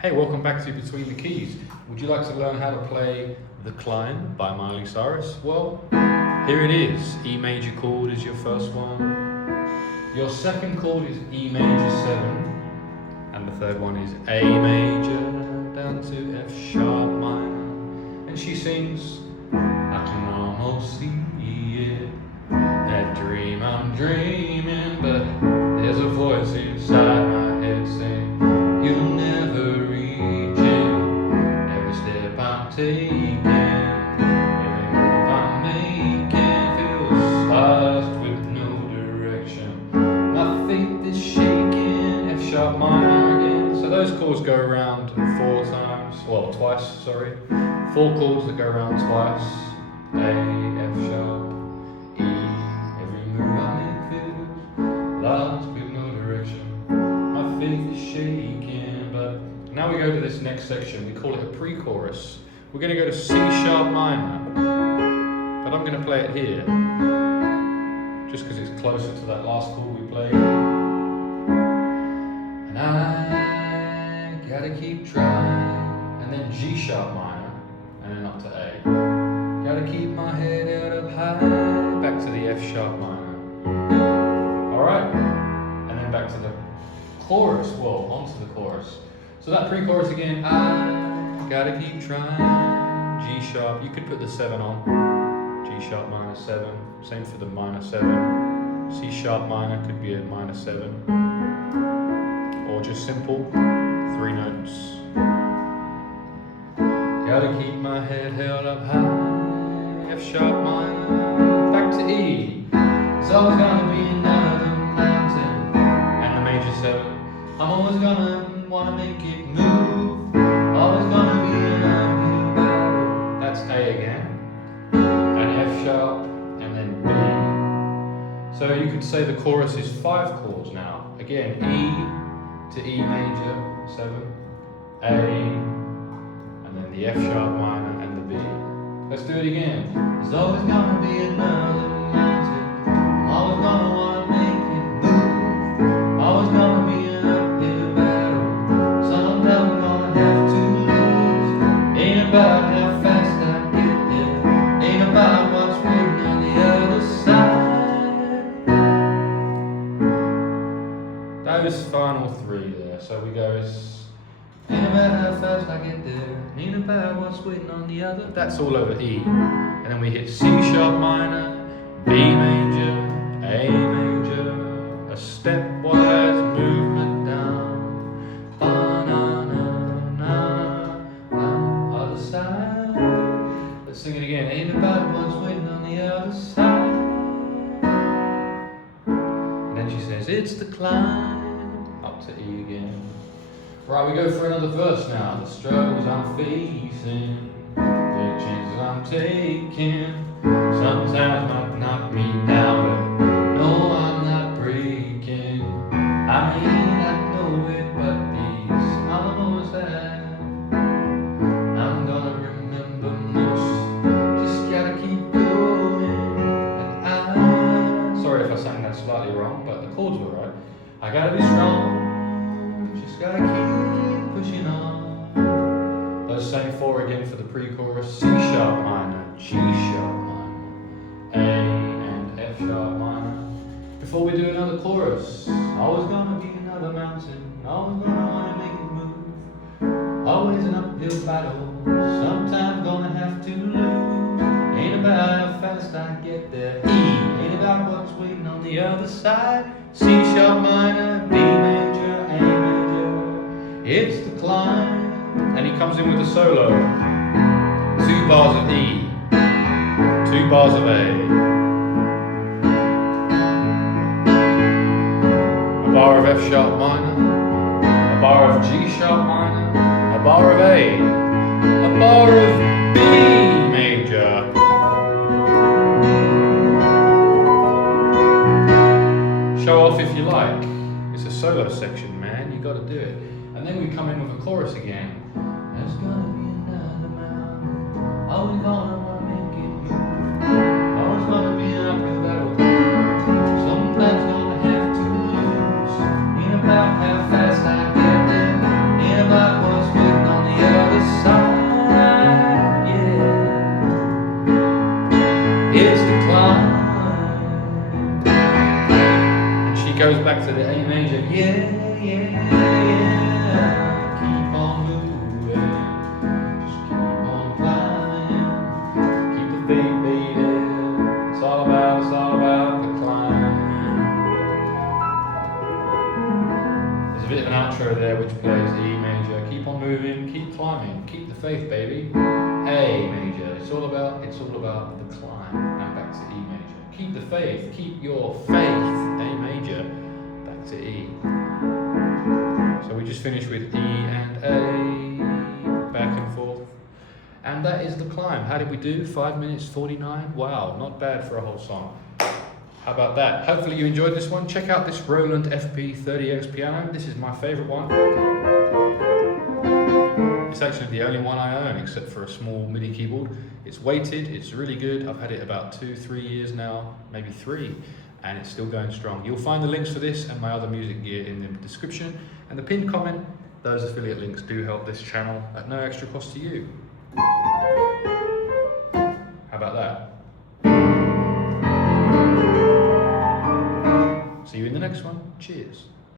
Hey, welcome back to Between the Keys. Would you like to learn how to play The Climb by Miley Cyrus? Well, here it is. E major chord is your first one. Your second chord is E major 7. And the third one is A major down to F sharp minor. And she sings, I can almost see it, that dream I'm dreaming, but there's a voice inside my head saying, you'll never reach it. Every step I'm taking, every move I'm making feels lost with no direction. My faith is shaking, F sharp minor again. So those chords go around twice, sorry. 4 chords that go around twice. A, F sharp, E. Every move I make feels lost with no direction. My faith is shaking, but now we go to this next section. We call it a pre-chorus. We're going to go to C sharp minor, but I'm going to play it here, just because it's closer to that last chord we played. And I gotta keep trying. And then G sharp minor, and then up to A. Gotta keep my head held up high. Back to the F sharp minor. Alright, and then back to the chorus, onto the chorus. So that pre-chorus again, I gotta keep trying. G sharp, you could put the 7 on. G sharp minor 7, same for the minor 7. C sharp minor could be a minor 7. Or just simple, 3 notes. Gotta keep my head held up high. F sharp minor, back to E. It's always gonna be another mountain. And the major 7. I'm always gonna wanna make it move. Always gonna be an uphill battle. That's A again. And F sharp, and then B. So you could say the chorus is 5 chords now. Again, E to E major 7, A, and then the F sharp minor and the B. Let's do it again. There's always gonna be another mountain. I'm always gonna wanna make it move. Always gonna be an uphill battle. Someday we're gonna have to lose. Ain't about how fast I get there. Ain't about what's waiting on the other side. Those final 3 there. So we go. Ain't about how fast I get there, ain't about what's waiting on the other. That's all over E. And then we hit C sharp minor, B major, A major, a stepwise movement down. Ba-na-na-na, other side. Let's sing it again. Ain't about what's waiting on the other side. And then she says, it's the climb, up to E again. Right, we go for another verse now. The struggles I'm facing, the chances I'm taking, sometimes might knock me down, but no, I'm not breaking. I may not know it, but these I'm almost at. I'm gonna remember most, just gotta keep going. And sorry if I sang that slightly wrong, but the chords were right. I gotta be strong, just gotta keep pushing on. Those same 4 again for the pre-chorus. C sharp minor, G sharp minor, A and F sharp minor. Before we do another chorus, always gonna be another mountain. Always gonna wanna make it move. Always an uphill battle. Sometimes gonna have to lose. Ain't about how fast I get there. E ain't about what's waiting on the other side. C sharp minor, B major, A major. It's the climb. And he comes in with a solo. 2 bars of E, 2 bars of A. A bar of F sharp minor, a bar of G sharp minor, a bar of A, a bar of B major. Show off if you like. It's a solo section, man. You gotta do it. And then we come in with a chorus again. There's gonna be another mountain. Always gonna wanna make it move. Always gonna be an uphill battle. Sometimes gonna have to lose. Ain't about how fast I get there. Ain't about what's plays E major. Keep on moving, keep climbing, keep the faith, baby. A major. It's all about the climb. Now back to E major. Keep the faith, keep your faith. A major. Back to E. So we just finished with E and A, back and forth. And that is the climb. How did we do? 5 minutes 49? Wow, not bad for a whole song. How about that? Hopefully you enjoyed this one. Check out this Roland FP-30X piano. This is my favorite one. It's actually the only one I own except for a small MIDI keyboard. It's weighted, it's really good. I've had it about 2-3 years now, maybe 3, and it's still going strong. You'll find the links for this and my other music gear in the description and the pinned comment. Those affiliate links do help this channel at no extra cost to you. How about that? See you in the next one. Cheers.